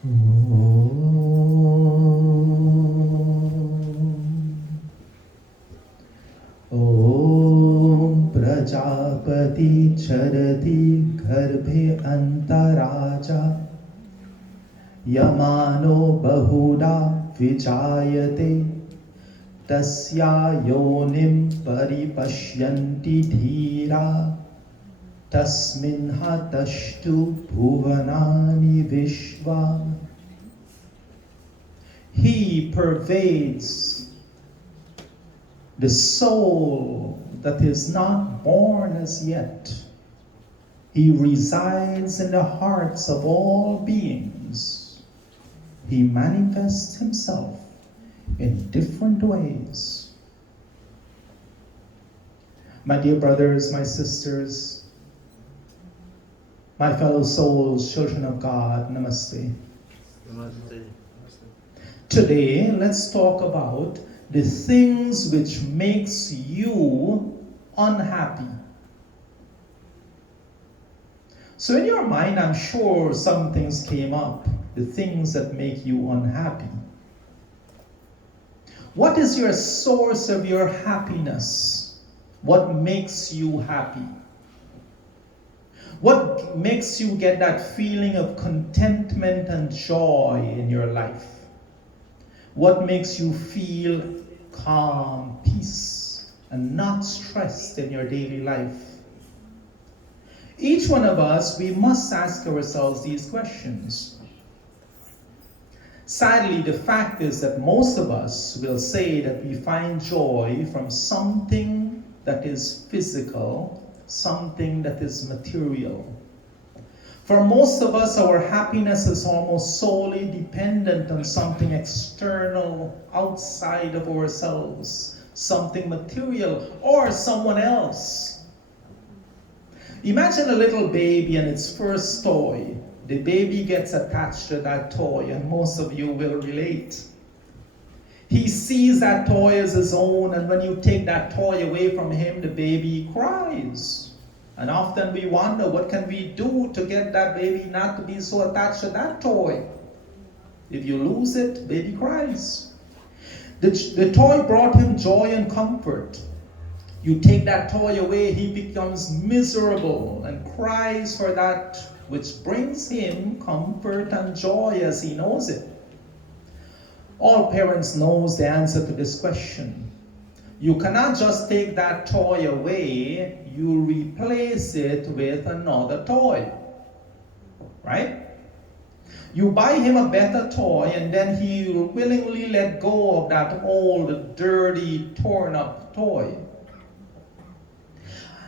ॐ प्रजापति चरति गर्भे अन्तराजा यमानो बहुधा विजायते तस्या योनिं परिपश्यन्ति धीरा तस्मिन् हतस्तु भुवनानि विश्वा. He pervades the soul that is not born as yet. He resides in the hearts of all beings. He manifests himself in different ways. My dear brothers, my sisters, my fellow souls, children of God, namaste. Namaste. Today, let's talk about the things which makes you unhappy. So in your mind, I'm sure some things came up, the things that make you unhappy. What is your source of your happiness? What makes you happy? What makes you get that feeling of contentment and joy in your life? What makes you feel calm, peace, and not stressed in your daily life? Each one of us, we must ask ourselves these questions. Sadly, the fact is that most of us will say that we find joy from something that is physical, something that is material. For most of us, our happiness is almost solely dependent on something external, outside of ourselves, something material, or someone else. Imagine a little baby and its first toy. The baby gets attached to that toy, and most of you will relate. He sees that toy as his own, and when you take that toy away from him, the baby cries. And often we wonder, what can we do to get that baby not to be so attached to that toy? If you lose it, baby cries. The toy brought him joy and comfort. You take that toy away, he becomes miserable and cries for that which brings him comfort and joy as he knows it. All parents knows the answer to this question. You cannot just take that toy away, you replace it with another toy, right? You buy him a better toy and then he will willingly let go of that old, dirty, torn up toy.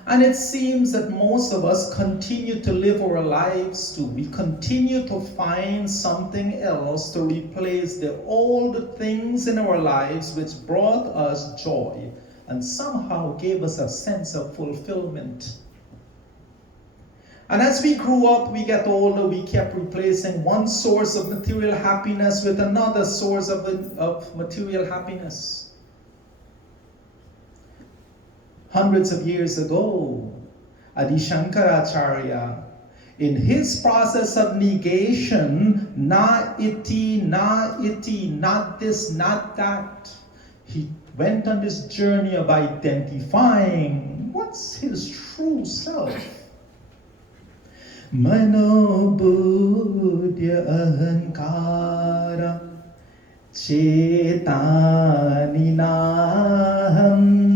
And it seems that most of us continue to live our lives too. We continue to find something else to replace the old things in our lives which brought us joy and somehow gave us a sense of fulfillment. And as we grew up, we get older, we kept replacing one source of material happiness with another source of material happiness. Hundreds of years ago, Adi Shankaracharya, in his process of negation, not this, not that, he went on this journey of identifying what's his true self. Mano buddhya ahankara cetani naham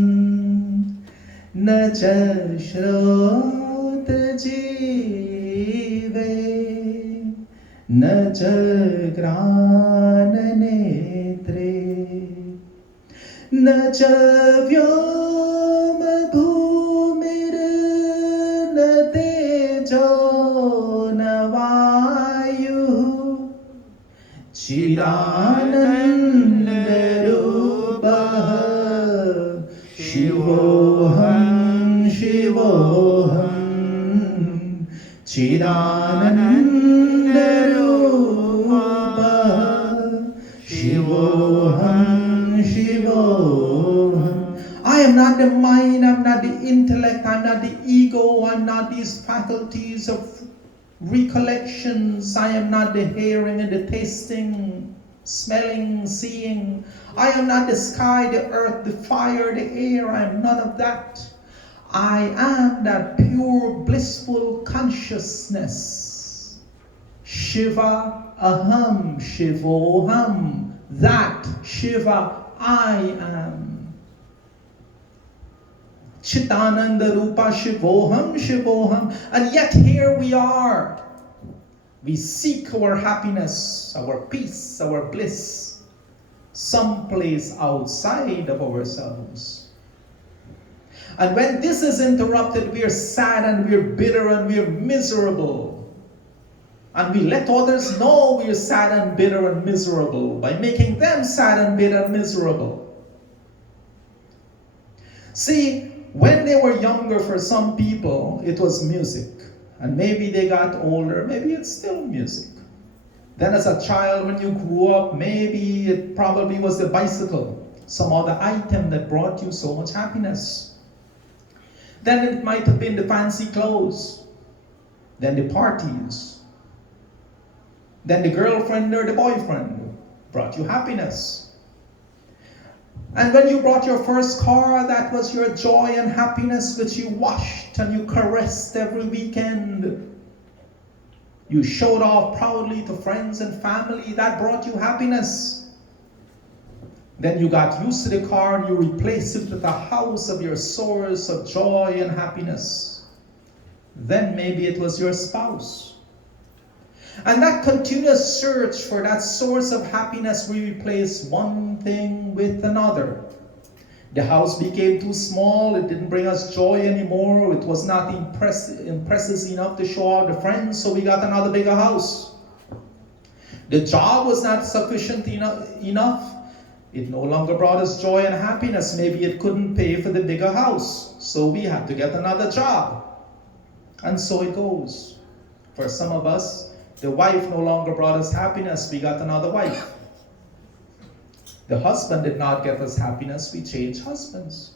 न च श्रोत जीवे न च घ्राण नेत्रे न च व्योम भूमिर्न तेजो न वायुः चिदानन्दरूपः शिवोऽहं शिवोऽहं चिदानन्दरूपः शिवोऽहं शिवोऽहं. I am not the mind, I'm not the intellect, I'm not the ego, I'm not these faculties of recollections. I am not the hearing and the tasting, smelling, seeing. I am not the sky, the earth, the fire, the air. I am none of that. I am that pure, blissful consciousness. Shiva aham, shivoham. That Shiva I am. Chitananda Rupa Shivoham, Shivoham. And yet here we are. We seek our happiness, our peace, our bliss, someplace outside of ourselves. And when this is interrupted, we are sad and we are bitter and we are miserable. And we let others know we are sad and bitter and miserable by making them sad and bitter and miserable. See, when they were younger, for some people, it was music. And maybe they got older, maybe it's still music. Then as a child, when you grew up, maybe it probably was the bicycle, some other item that brought you so much happiness. Then it might have been the fancy clothes, then the parties, then the girlfriend or the boyfriend brought you happiness. And when you brought your first car, that was your joy and happiness, which you washed and you caressed every weekend. You showed off proudly to friends and family. That brought you happiness. Then you got used to the car and you replaced it with a house of your source of joy and happiness. Then maybe it was your spouse. And that continuous search for that source of happiness, we replace one thing with another. The house became too small, it didn't bring us joy anymore, it was not impressive enough to show all the friends, so we got another bigger house. The job was not sufficient enough, it no longer brought us joy and happiness, maybe it couldn't pay for the bigger house, so we had to get another job. And so it goes. For some of us, the wife no longer brought us happiness, we got another wife. The husband did not get us happiness, we changed husbands.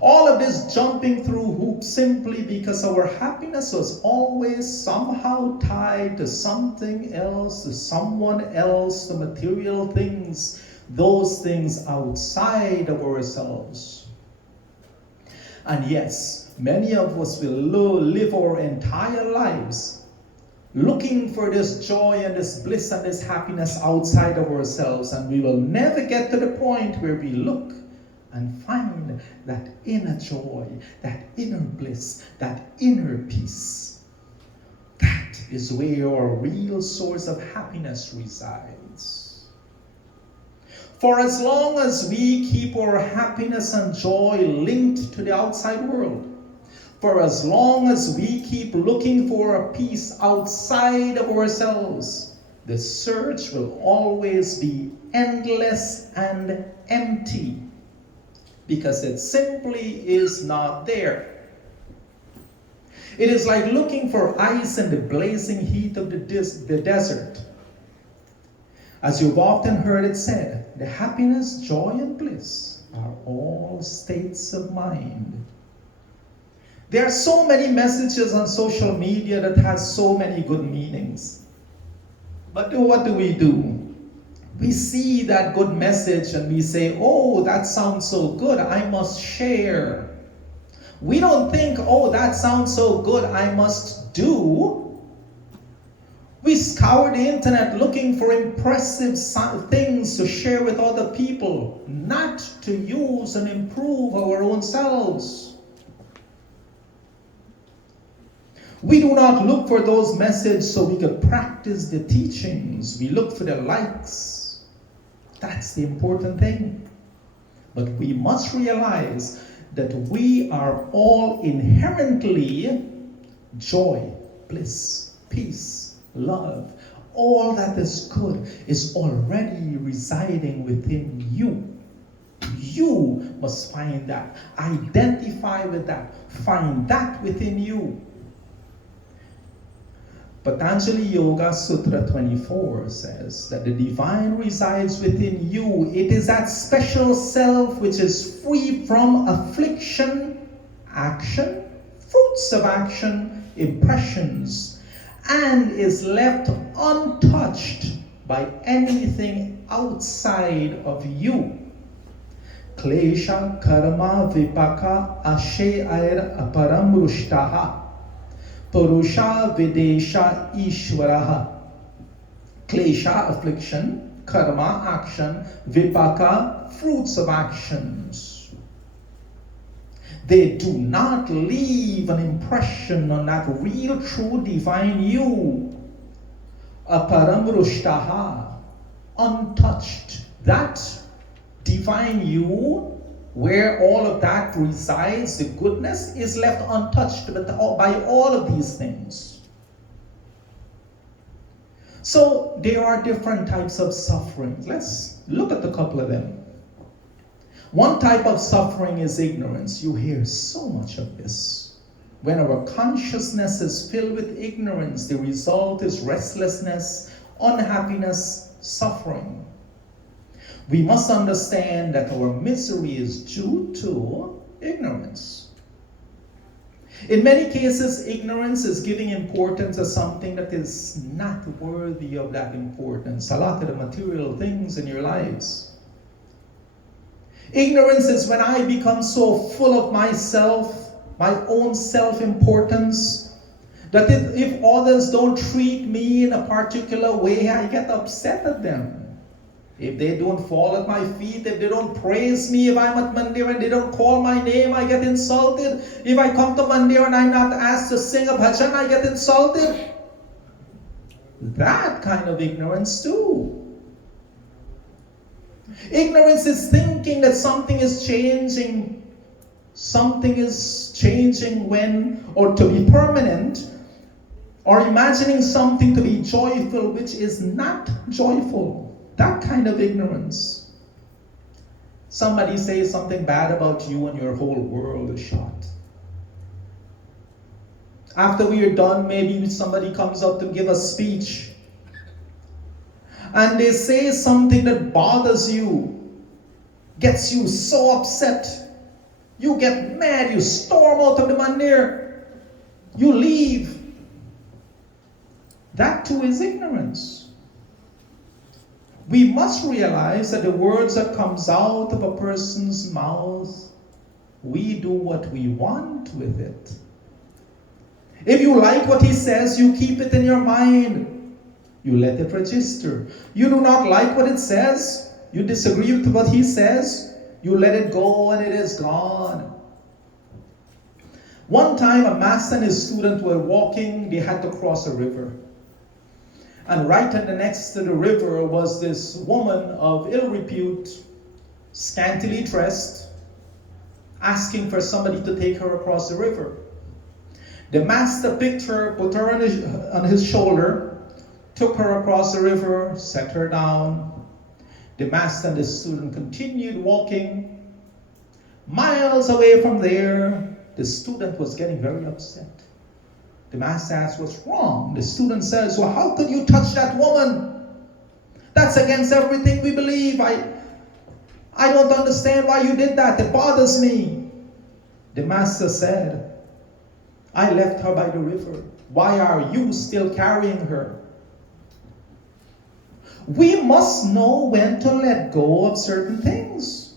All of this jumping through hoops simply because our happiness was always somehow tied to something else, to someone else, to material things, those things outside of ourselves. And yes, many of us will live our entire lives looking for this joy and this bliss and this happiness outside of ourselves, and we will never get to the point where we look and find that inner joy, that inner bliss, that inner peace. That is where our real source of happiness resides. For as long as we keep our happiness and joy linked to the outside world, for as long as we keep looking for a peace outside of ourselves, the search will always be endless and empty, because it simply is not there. It is like looking for ice in the blazing heat of the desert. As you've often heard it said, the happiness, joy, and bliss are all states of mind. There are so many messages on social media that has so many good meanings. But what do? We see that good message and we say, oh, that sounds so good, I must share. We don't think, oh, that sounds so good, I must do. We scour the internet looking for impressive things to share with other people, not to use and improve our own selves. We do not look for those messages so we could practice the teachings. We look for the likes. That's the important thing. But we must realize that we are all inherently joy, bliss, peace, love. All that is good is already residing within you. You must find that. Identify with that. Find that within you. Patanjali Yoga Sutra 24 says that the divine resides within you. It is that special self which is free from affliction, action, fruits of action, impressions, and is left untouched by anything outside of you. Klesha karma vipaka ashe air aparam rushtaha purusha videsha ishvaraha. Klesha, affliction; karma, action; vipaka, fruits of actions. They do not leave an impression on that real, true, divine you. Aparam rushtaha, untouched. That divine you, where all of that resides, the goodness, is left untouched by all of these things. So there are different types of sufferings. Let's look at a couple of them. One type of suffering is ignorance. You hear so much of this. When our consciousness is filled with ignorance, the result is restlessness, unhappiness, suffering. We must understand that our misery is due to ignorance. In many cases, ignorance is giving importance to something that is not worthy of that importance. A lot of the material things in your lives. Ignorance is when I become so full of myself, my own self-importance, that if others don't treat me in a particular way, I get upset at them. If they don't fall at my feet, if they don't praise me, if I'm at Mandir and they don't call my name, I get insulted. If I come to Mandir and I'm not asked to sing a bhajan, I get insulted. That kind of ignorance too. Ignorance is thinking that something is changing when, or to be permanent, or imagining something to be joyful which is not joyful. That kind of ignorance. Somebody says something bad about you and your whole world is shot. After we are done, maybe somebody comes up to give a speech and they say something that bothers you, gets you so upset. You get mad, you storm out of the mandir, you leave. That too is ignorance. We must realize that the words that comes out of a person's mouth, we do what we want with it. If you like what he says, you keep it in your mind. You let it register. You do not like what it says, you disagree with what he says, you let it go and it is gone. One time a master and his student were walking, they had to cross a river. And right next to the river was this woman of ill repute, scantily dressed, asking for somebody to take her across the river. The master picked her, put her on his shoulder, took her across the river, set her down. The master and the student continued walking. Miles away from there, the student was getting very upset. The master asks, what's wrong? The student says, well, how could you touch that woman? That's against everything we believe. I don't understand why you did that. It bothers me. The master said, I left her by the river. Why are you still carrying her? We must know when to let go of certain things.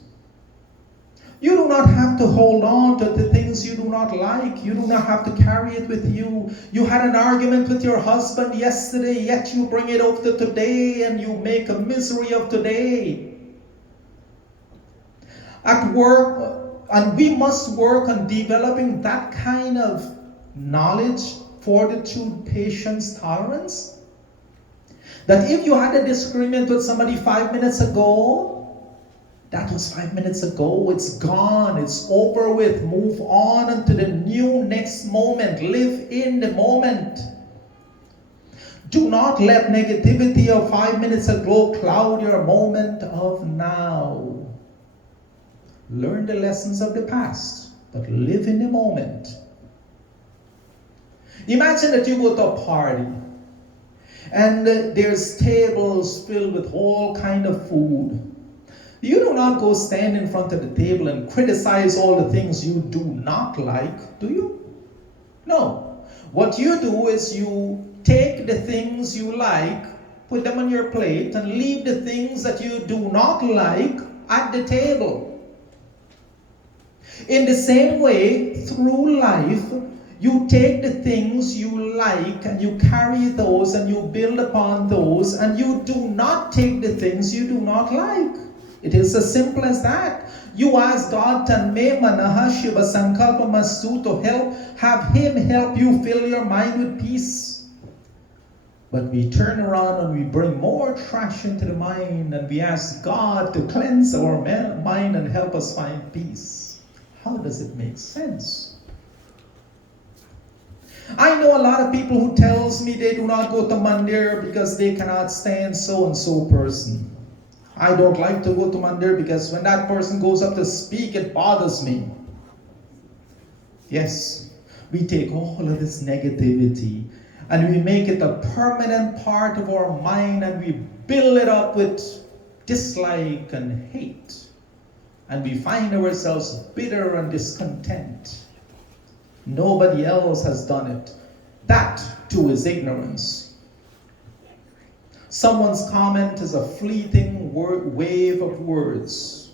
You do not have to hold on to the things you do not like. You do not have to carry it with you. You had an argument with your husband yesterday, yet you bring it over to today and you make a misery of today. At work, and we must work on developing that kind of knowledge, fortitude, patience, tolerance. That if you had a disagreement with somebody 5 minutes ago, that was 5 minutes ago, it's gone, it's over with. Move on into the new next moment. Live in the moment. Do not let negativity of 5 minutes ago cloud your moment of now. Learn the lessons of the past, but live in the moment. Imagine that you go to a party and there's tables filled with all kind of food. You do not go stand in front of the table and criticize all the things you do not like, do you? No. What you do is you take the things you like, put them on your plate, and leave the things that you do not like at the table. In the same way, through life, you take the things you like and you carry those and you build upon those, and you do not take the things you do not like. It is as simple as that. You ask God Tanme Manaha Shiva Sankalpa Mastu to have Him help you fill your mind with peace. But we turn around and we bring more trash into the mind, and we ask God to cleanse our mind and help us find peace. How does it make sense? I know a lot of people who tells me they do not go to Mandir because they cannot stand so and so person. I don't like to go to Mandir because when that person goes up to speak, it bothers me. Yes, we take all of this negativity and we make it a permanent part of our mind, and we build it up with dislike and hate. And we find ourselves bitter and discontent. Nobody else has done it. That too is ignorance. Someone's comment is a fleeting wave of words.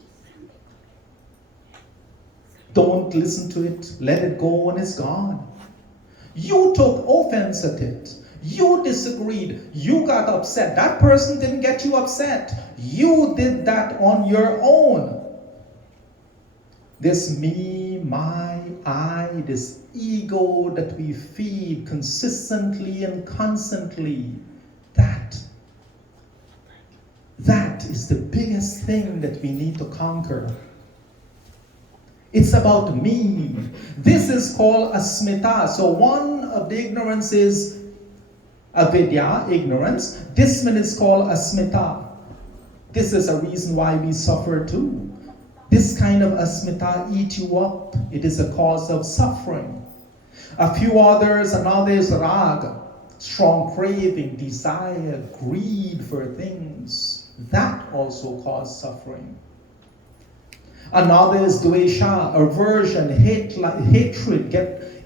Don't listen to it. Let it go and it's gone. You took offense at it. You disagreed. You got upset. That person didn't get you upset. You did that on your own. This me, my, I, this ego that we feed consistently and constantly, that is the biggest thing that we need to conquer. It's about me. This is called asmita. So one of the ignorance is avidya, ignorance. This one is called asmita. This is a reason why we suffer too. This kind of asmita eats you up. It is a cause of suffering. A few others, another is raga, strong craving, desire, greed for things. That also causes suffering. Another is dvesha, aversion, hatred,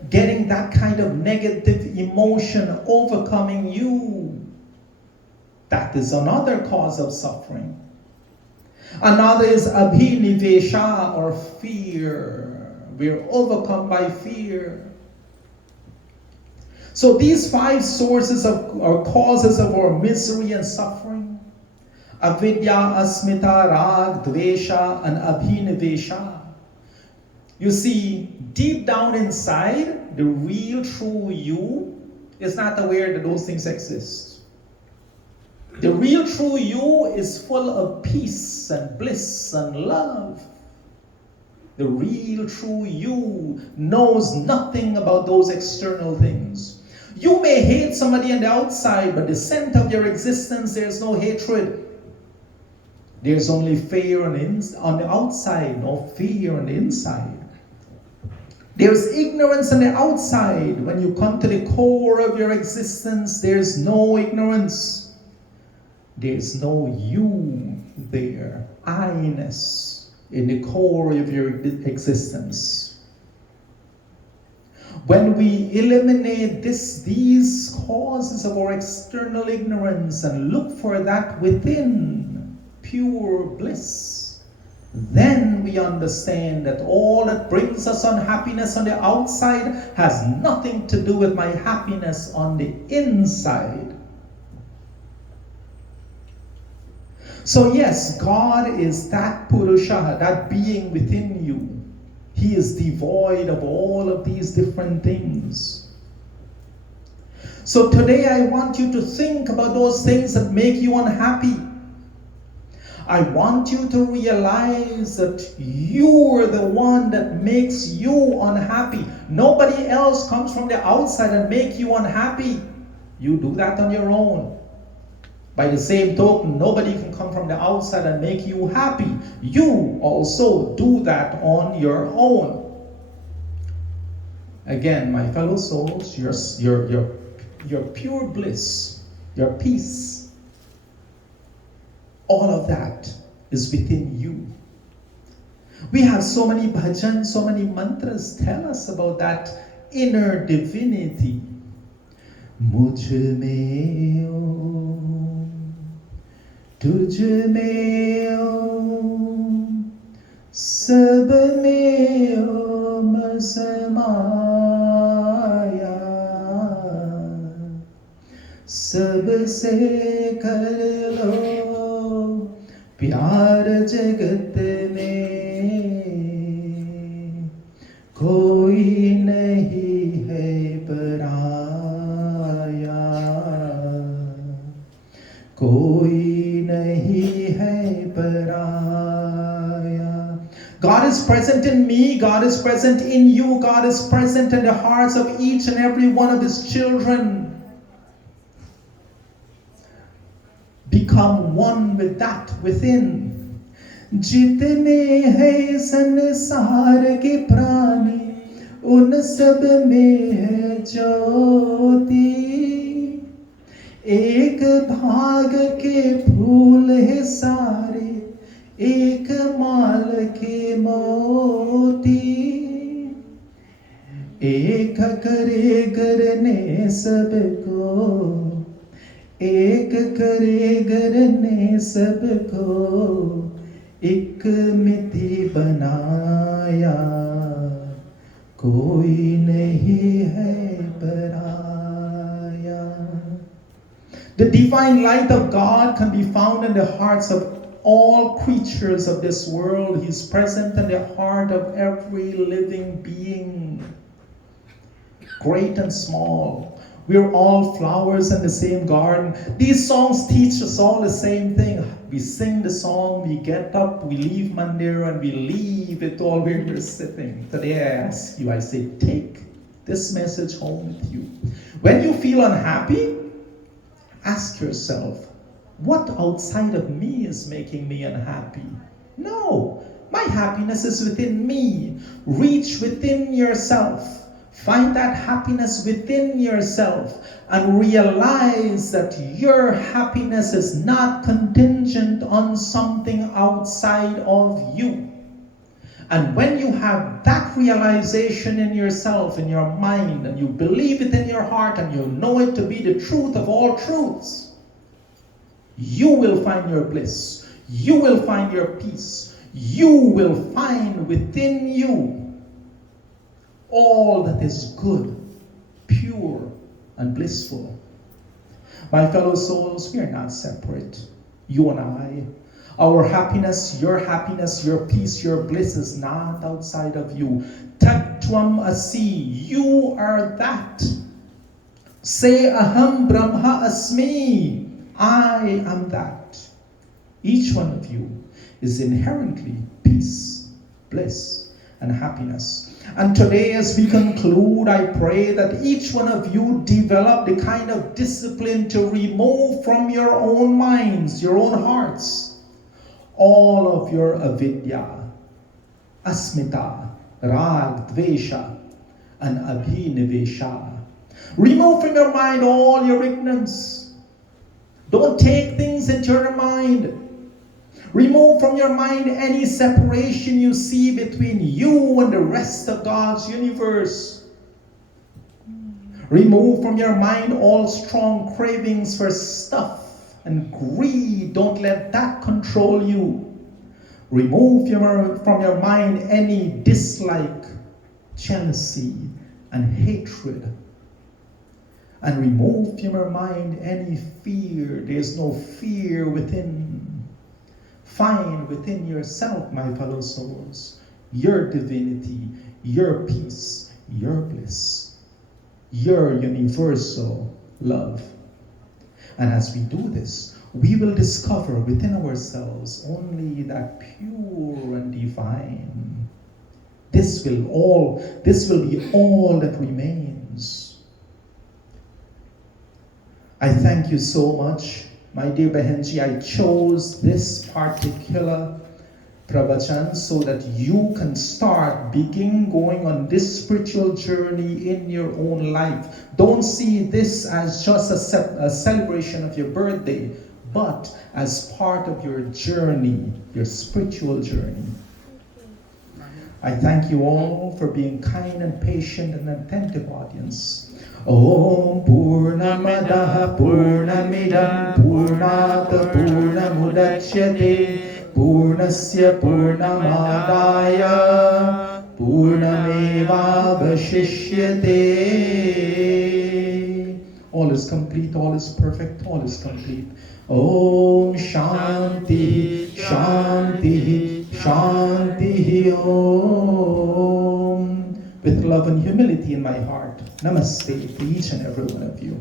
getting that kind of negative emotion overcoming you. That is another cause of suffering. Another is abhinivesha, or fear. We're overcome by fear. So these 5 sources or causes of our misery and suffering: avidya, asmita, rag, dvesha, and abhinivesha. You see, deep down inside, the real true you is not aware that those things exist. The real true you is full of peace and bliss and love. The real true you knows nothing about those external things. You may hate somebody on the outside, but the center of your existence, there's no hatred. There's only fear on the outside, no fear on the inside. There's ignorance on the outside. When you come to the core of your existence, there's no ignorance. There's no you there, I-ness, in the core of your existence. When we eliminate these causes of our external ignorance and look for that within, pure bliss, then we understand that all that brings us unhappiness on the outside has nothing to do with my happiness on the inside. So yes, God is that Purusha, that being within you. He is devoid of all of these different things. So today I want you to think about those things that make you unhappy. I want you to realize that you are the one that makes you unhappy. Nobody else comes from the outside and make you unhappy. You do that on your own. By the same token, nobody can come from the outside and make you happy. You also do that on your own. Again, my fellow souls, your pure bliss, your peace, all of that is within you. We have so many bhajans, so many mantras tell us about that inner divinity. मुझ में ओ तुझ में ओ सब में ओम समाया सबसे कर लो प्यार जगत में कोई नहीं है पराया कोई नहीं है पराया. God is present in me, God is present in you, God is present in the hearts of each and every one of His children. Become one with that within. जितने हैं संसार के प्राणी उन सब में है ज्योति. एक भाग के फूल है सारे एक माल के मोती. एक करे करने सबको एक करे करने सबको एक मिति बनाया कोई नहीं है पराया. The divine light of God can be found in the hearts of all creatures of this world. He's present in the heart of every living being, great and small. We're all flowers in the same garden. These songs teach us all the same thing. We sing the song, we get up, we leave Mandir, and we leave it all where we're sitting. Today I ask you, I say, take this message home with you. When you feel unhappy, ask yourself, what outside of me is making me unhappy? No, my happiness is within me. Reach within yourself. Find that happiness within yourself and realize that your happiness is not contingent on something outside of you. And when you have that realization in yourself, in your mind, and you believe it in your heart, and you know it to be the truth of all truths, you will find your bliss. You will find your peace. You will find within you all that is good, pure, and blissful. My fellow souls, we are not separate. You and I. Our happiness, your peace, your bliss is not outside of you. Tattvam asi, you are that. Say aham brahma asmi, I am that. Each one of you is inherently peace, bliss, and happiness. And today as we conclude, I pray that each one of you develop the kind of discipline to remove from your own minds, your own hearts, all of your avidya, asmita, rag, dvesha, and abhinivesha. Remove from your mind all your ignorance. Don't take things into your mind. Remove from your mind any separation you see between you and the rest of God's universe. Remove from your mind all strong cravings for stuff and greed. Don't let that control you. Remove from your mind any dislike, jealousy, and hatred. And remove from your mind any fear. There's no fear within. Find within yourself, my fellow souls, your divinity, your peace, your bliss, your universal love. And as we do this, we will discover within ourselves only that pure and divine. This will be all that remains. I thank you so much. My dear Behenji, I chose this particular pravachan so that you can begin going on this spiritual journey in your own life. Don't see this as just a celebration of your birthday, but as part of your journey, your spiritual journey. I thank you all for being kind and patient and attentive audience. Om Purnamadaha Purnamidam Purnata Purnamudachyate Purnasya Purnamadaya Purnamevavashishyate. All is complete, all is perfect, all is complete. Om Shanti, Shanti, Shanti Om. With love and humility in my heart, namaste to each and every one of you.